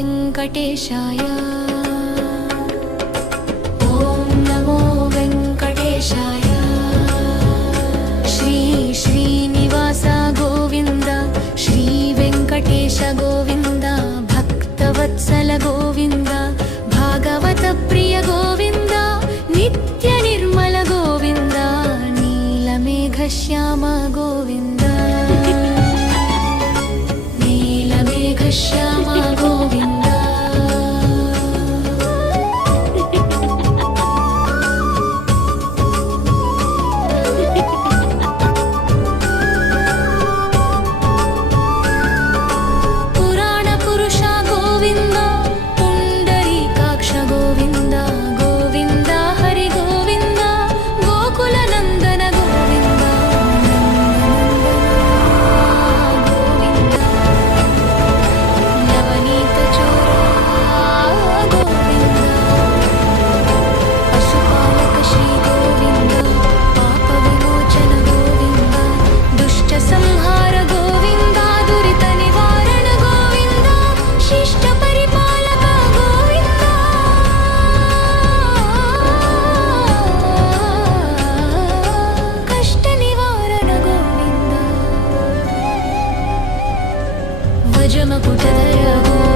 वेङ्कटेशाय। ॐ नमो वेङ्कटेशाय। श्री श्रीनिवास गोविन्द, श्री वेङ्कटेश गोविन्द, भक्तवत्सल गोविन्द, भागवत प्रिय गोविन्द, नित्य निर्मल गोविन्द, नीलमेघश्याम गोविन्द, नीलमेघश्याम गोविन्द। पुराण पुरुष गोविन्द, पुण्डरीकाक्ष गोविन्द, गोविन्द हरि गोविन्द, गोकुल नन्दन गोविन्द, गोविन्द नवनीत चोरा गोविन्द, पशुपालक श्री गोविन्द, पाप विमोचन गोविन्द, दुष्ट संहार गोविन्द, दुरित निवारण गोविन्द, शिष्ट परिपालक गोविन्द, कष्ट निवारण गोविन्द, वजमकुटधर गोविन्द।